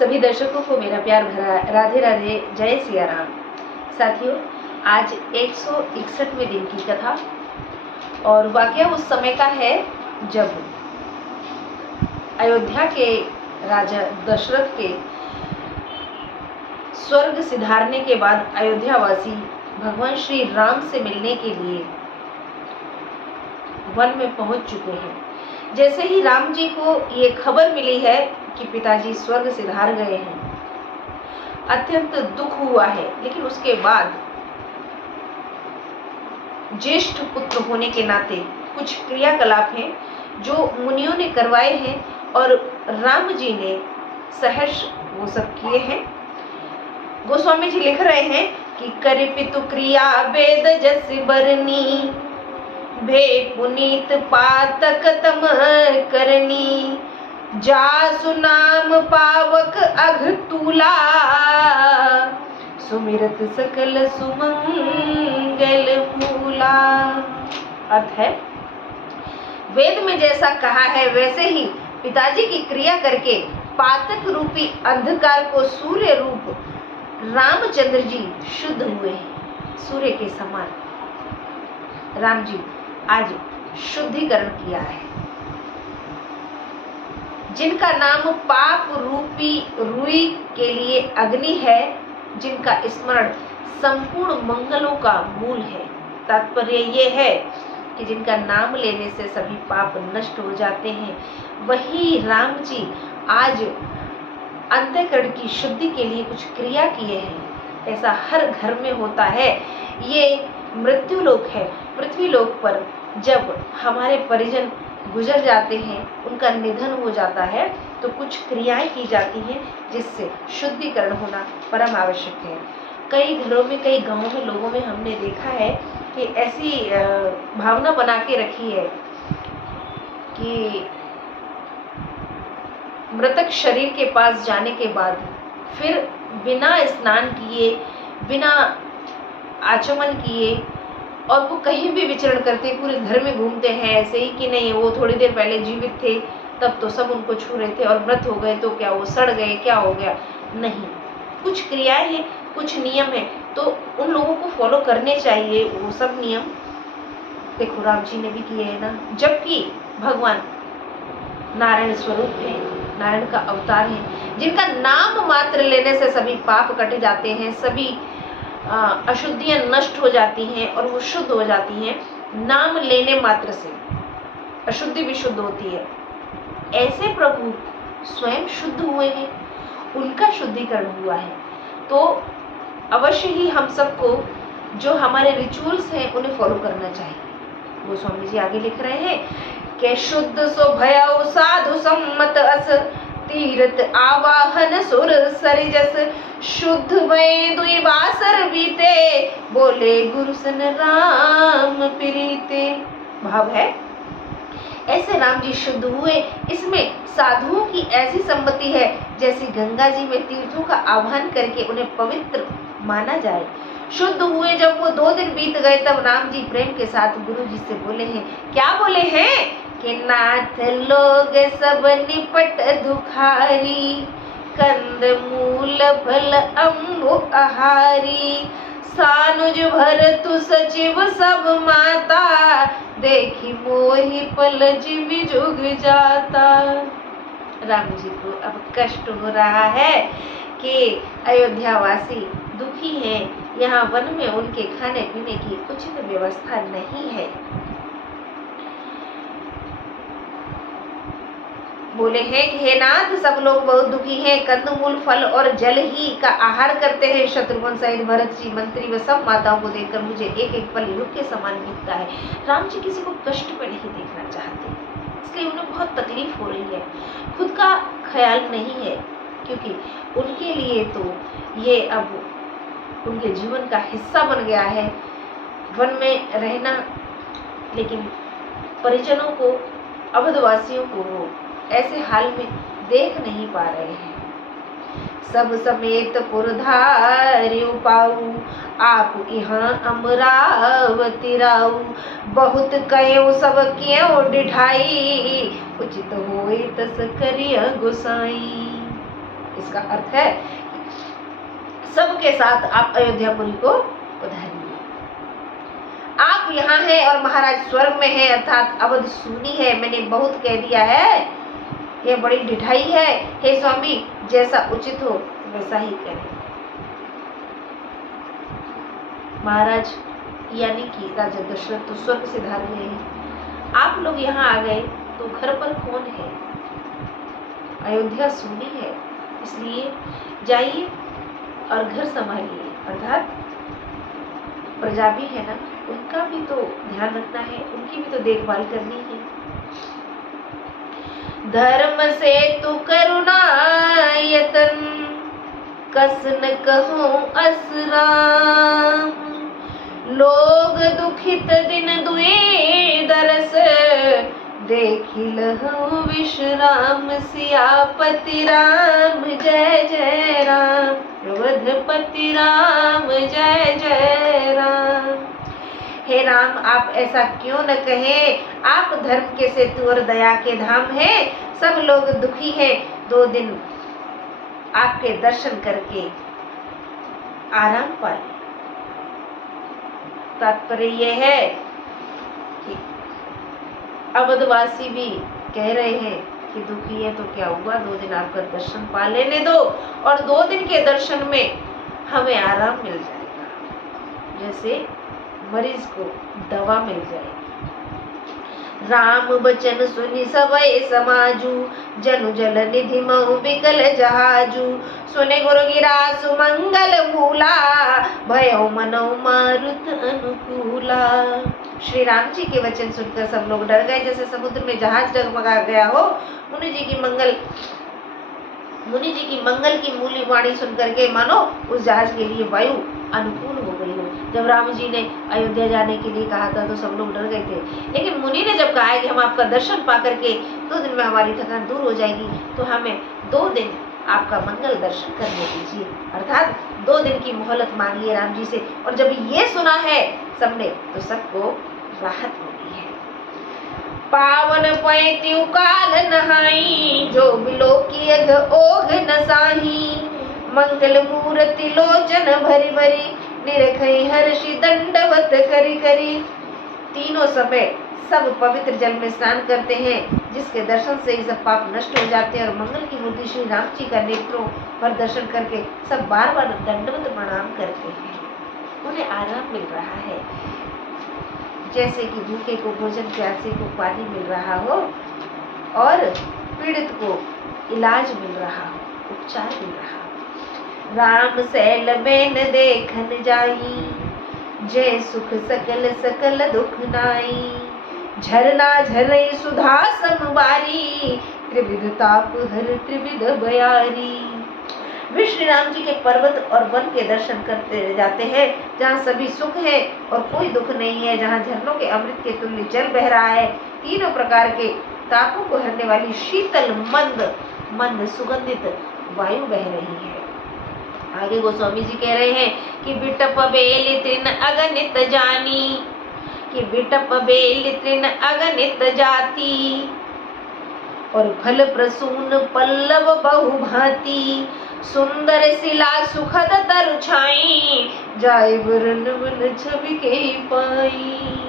सभी दर्शकों को मेरा प्यार भरा राधे राधे, जय सिया राम। साथियों, आज 161वें दिन की कथा और वाकया उस समय का है जब अयोध्या के राजा दशरथ के स्वर्ग सिधारने के बाद अयोध्यावासी भगवान श्री राम से मिलने के लिए वन में पहुंच चुके हैं। जैसे ही राम जी को ये खबर मिली है कि पिताजी स्वर्ग सिधार गए हैं, अत्यंत दुख हुआ है। लेकिन उसके बाद ज्येष्ठ पुत्र होने के नाते कुछ क्रियाकलाप हैं जो मुनियों ने करवाए हैं और राम जी ने सहर्ष वो सब किए हैं। गोस्वामी जी लिख रहे हैं कि कर पितु क्रिया वेद जस बरनी, भे पुनीत पातक तम करनी, जासु नाम पावक अघ तूला, सुमिरत सकल सुमंगल मूला। अर्थ है, वेद में जैसा कहा है वैसे ही पिताजी की क्रिया करके पातक रूपी अंधकार को सूर्य रूप रामचंद्र जी शुद्ध हुए हैं। सूर्य के समान राम जी आज शुद्धिकरण किया है। जिनका नाम पाप रूपी रुई के लिए अग्नि है, जिनका स्मरण संपूर्ण मंगलों का मूल है। तात्पर्य ये है कि जिनका नाम लेने से सभी पाप नष्ट हो जाते हैं, वही राम जी आज अंतःकरण की शुद्धि के लिए कुछ क्रिया किए हैं। ऐसा हर घर में होता है। ये मृत्यु लोक है। पृथ्वी लोक पर जब हमारे परिजन गुजर जाते हैं, उनका निधन हो जाता है, तो कुछ क्रियाएं की जाती हैं जिससे शुद्धिकरण होना परम आवश्यक है। कई घरों में, कई गांवों में, लोगों में हमने देखा है कि ऐसी भावना बना के रखी है कि मृतक शरीर के पास जाने के बाद फिर बिना स्नान किए, बिना आचमन किए और वो कहीं भी विचरण करते, पूरे घर में घूमते हैं ऐसे ही कि नहीं वो थोड़ी देर पहले जीवित थे, तब तो सब उनको छू रहे थे, और मृत हो गए तो क्या वो सड़ गए, क्या हो गया? नहीं, कुछ क्रियाएं हैं, कुछ नियम है, तो उन लोगों को फॉलो करने चाहिए वो सब नियम। देखो राम जी ने भी किए हैं ना, जबकि भगवान नारायण स्वरूप है, नारायण का अवतार है, जिनका नाम मात्र लेने से सभी पाप कट जाते हैं, सभी अशुद्धियां नष्ट हो जाती हैं और वो शुद्ध हो जाती हैं। नाम लेने मात्र से अशुद्धि भी शुद्ध होती है। ऐसे प्रभु स्वयं शुद्ध हुए हैं, उनका शुद्धिकरण हुआ है। तो अवश्य ही हम सबको जो हमारे रिचुअल्स हैं उन्हें फॉलो करना चाहिए। गोस्वामी जी आगे लिख रहे हैं कि शुद्ध सो भयउ साधु सम्मत अस, तीर्थ आवाहन सुर सरिजस, शुद्ध भय दुई बासर बीते, बोले गुरु सन राम प्रीते। भाव है, ऐसे राम जी शुद्ध हुए। इसमें साधुओं की ऐसी सम्मति है जैसी गंगा जी में तीर्थों का आह्वान करके उन्हें पवित्र माना जाए। शुद्ध हुए जब वो 2 दिन बीत गए, तब राम जी प्रेम के साथ गुरु जी से बोले हैं। क्या बोले हैं कि नाथ लोग सब निपट दुखारी, कंद मूल फल अम्बु आहारी, सानुज भरतु सचिव सब माता, देखी मोहि पल जिमि जुग जाता। राम जी को अब कष्ट हो रहा है कि अयोध्यावासी दुखी हैं, यहाँ वन में उनके खाने पीने की उचित व्यवस्था नहीं है। बोले हैं कि हे नाथ, सब लोग बहुत दुखी हैं, कंदमूल फल और जल ही का आहार करते हैं। शत्रुघ्न सहित भरत जी, मंत्री व सब माताओं को देखकर मुझे एक एक पल युग के समान बीतता है। राम जी किसी को कष्ट में नहीं देखना चाहते, इसलिए उन्हें बहुत तकलीफ हो रही है। खुद का ख्याल नहीं है, क्योंकि उनके लिए तो ये अब उनके जीवन का हिस्सा बन गया है वन में रहना। लेकिन परिजनों को, अवधवासियों को वो ऐसे हाल में देख नहीं पा रहे हैं। सब समेत पुरधारि पाऊ, आप यहाँ अमरावती राऊ, बहुत कयो सब क्यों डिठाई, उचित होए तस करिय गोसाई। इसका अर्थ है सबके साथ आप अयोध्यापुरी को उधारिए। आप यहाँ हैं और महाराज स्वर्ग में है, अर्थात अवध सूनी है। मैंने बहुत कह दिया है, ये बड़ी ढिठाई है। हे स्वामी, जैसा उचित हो वैसा ही करें। महाराज यानी कि राजा दशरथ तो स्वर्ग से धार गए हैं, आप लोग यहाँ आ गए तो घर पर कौन है? अयोध्या सूनी है, इसलिए जाइए और घर संभालिए। अर्थात प्रजा भी है ना, उनका भी तो ध्यान रखना है, उनकी भी तो देखभाल करनी है। धर्म से तू करुणायतन कस न कहूं असराम, लोग दुखित दिन दुए दरस, देखी लहु विश्राम। सियापति राम जय जय राम, अवधपति राम जय जय राम। हे राम, आप ऐसा क्यों न कहें, आप धर्म के सेतु और दया के धाम हैं। सब लोग दुखी हैं, 2 दिन आपके दर्शन करके आराम पाए। तात्पर्य यह है कि अवधवासी भी कह रहे हैं कि दुखी है तो क्या हुआ, 2 दिन आपका दर्शन पा लेने दो, और 2 दिन के दर्शन में हमें आराम मिल जाएगा, जैसे मरीज को दवा मिल जाएगी। राम बचन सुनि सबय समाजू, जनु जल निधि महु बिकल जहाजू। सुने गुरु गिरा सुमंगल मूला, भयो मनौ मारुत अनुकूला। श्री राम जी के वचन सुनकर सब लोग डर गए, जैसे समुद्र में जहाज डगमगा गया हो। मुनि जी की मंगल की मूली वाणी सुनकर के मानो उस जहाज के लिए वायु अनुकूल हो गई हो। जब राम जी ने अयोध्या जाने के लिए कहा था तो सब लोग डर गए थे, लेकिन मुनि ने जब कहा है कि हम आपका दर्शन पा करके 2 दिन में हमारी थकान दूर हो जाएगी, तो हमें 2 दिन आपका मंगल दर्शन करने दीजिए। अर्थात 2 दिन की मोहलत मांगिए राम जी से। और जब ये सुना है सबने तो सबको राहत मिली है। पावन पैत्यु काल नहाई, जो बिलो की अघ ओघ न साही। मंगल मूर्ति लोचन भरी भरी, निरखई हर्षि दंडवत करी करी। तीनों समय सब पवित्र जल में स्नान करते हैं, जिसके दर्शन से ही सब पाप नष्ट हो जाते हैं। और मंगल की मूर्ति श्री राम जी का नेत्रों पर दर्शन करके सब बार बार दंडवत प्रणाम करते हैं। उन्हें आराम मिल रहा है, जैसे कि भूखे को भोजन, प्यासे को पानी मिल रहा हो और पीड़ित को इलाज मिल रहा हो, उपचार मिल रहा हो। राम सैल बेन देखन जाई, जय सुख सकल सकल दुख नाई। झरना झरई सुधा समबारी, त्रिविध ताप हर त्रिविध बयारी। वे श्री राम जी के पर्वत और वन के दर्शन करते जाते हैं, जहाँ सभी सुख है और कोई दुख नहीं है, जहाँ झरनों के अमृत के तुल्य जल बह रहा है, तीनों प्रकार के तापों को हरने वाली शीतल मंद मंद सुगंधित वायु बह रही है। आगे गोस्वामी जी कह रहे हैं कि बिटप बेल तृण अगणित जानी, कि बिटप बेल तृण अगणित जाति। और फल प्रसून पल्लव बहुभांति, सुंदर शिला सुखद तरु छाई। जाय वरण वन छवि के पाई।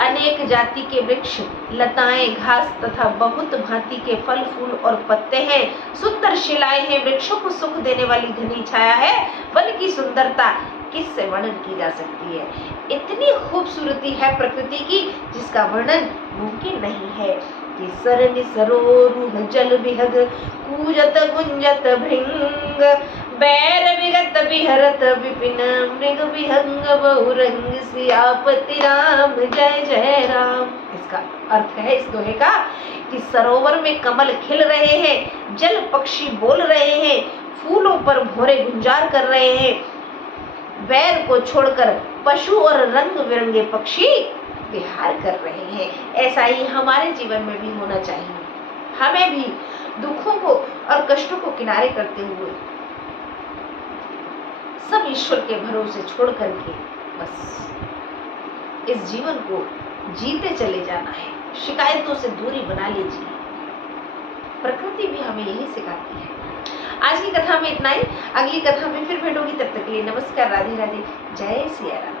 अनेक जाति के वृक्ष, लताएं, घास तथा बहुत भांति के फल फूल और पत्ते हैं। सुंदर शिलाएं हैं, वृक्षों को सुख देने वाली घनी छाया है। वन की सुंदरता किससे वर्णन की जा सकती है। इतनी खूबसूरती है प्रकृति की जिसका वर्णन मुमकिन नहीं है। कि सरनि सरोरुह जल विहग, कूजत गुंजत भृंग। बैर विगत विहरत विपिन, मृग विहंग बहुरंग। सियापति राम जय जय राम। इसका अर्थ है इस दोहे का कि सरोवर में कमल खिल रहे हैं, जल पक्षी बोल रहे हैं, फूलों पर भौरे गुंजार कर रहे हैं। बैर को छोड़कर पशु और रंग बिरंगे पक्षी विहार कर रहे हैं। ऐसा ही हमारे जीवन में भी होना चाहिए। हमें भी दुखों को और कष्टों को किनारे करते हुए सब ईश्वर के भरोसे छोड़ करके बस इस जीवन को जीते चले जाना है। शिकायतों से दूरी बना लीजिए। प्रकृति भी हमें यही सिखाती है। आज की कथा में इतना ही। अगली कथा में फिर भेंट होगी, तब तक के लिए नमस्कार, राधे राधे, जय सिया राम।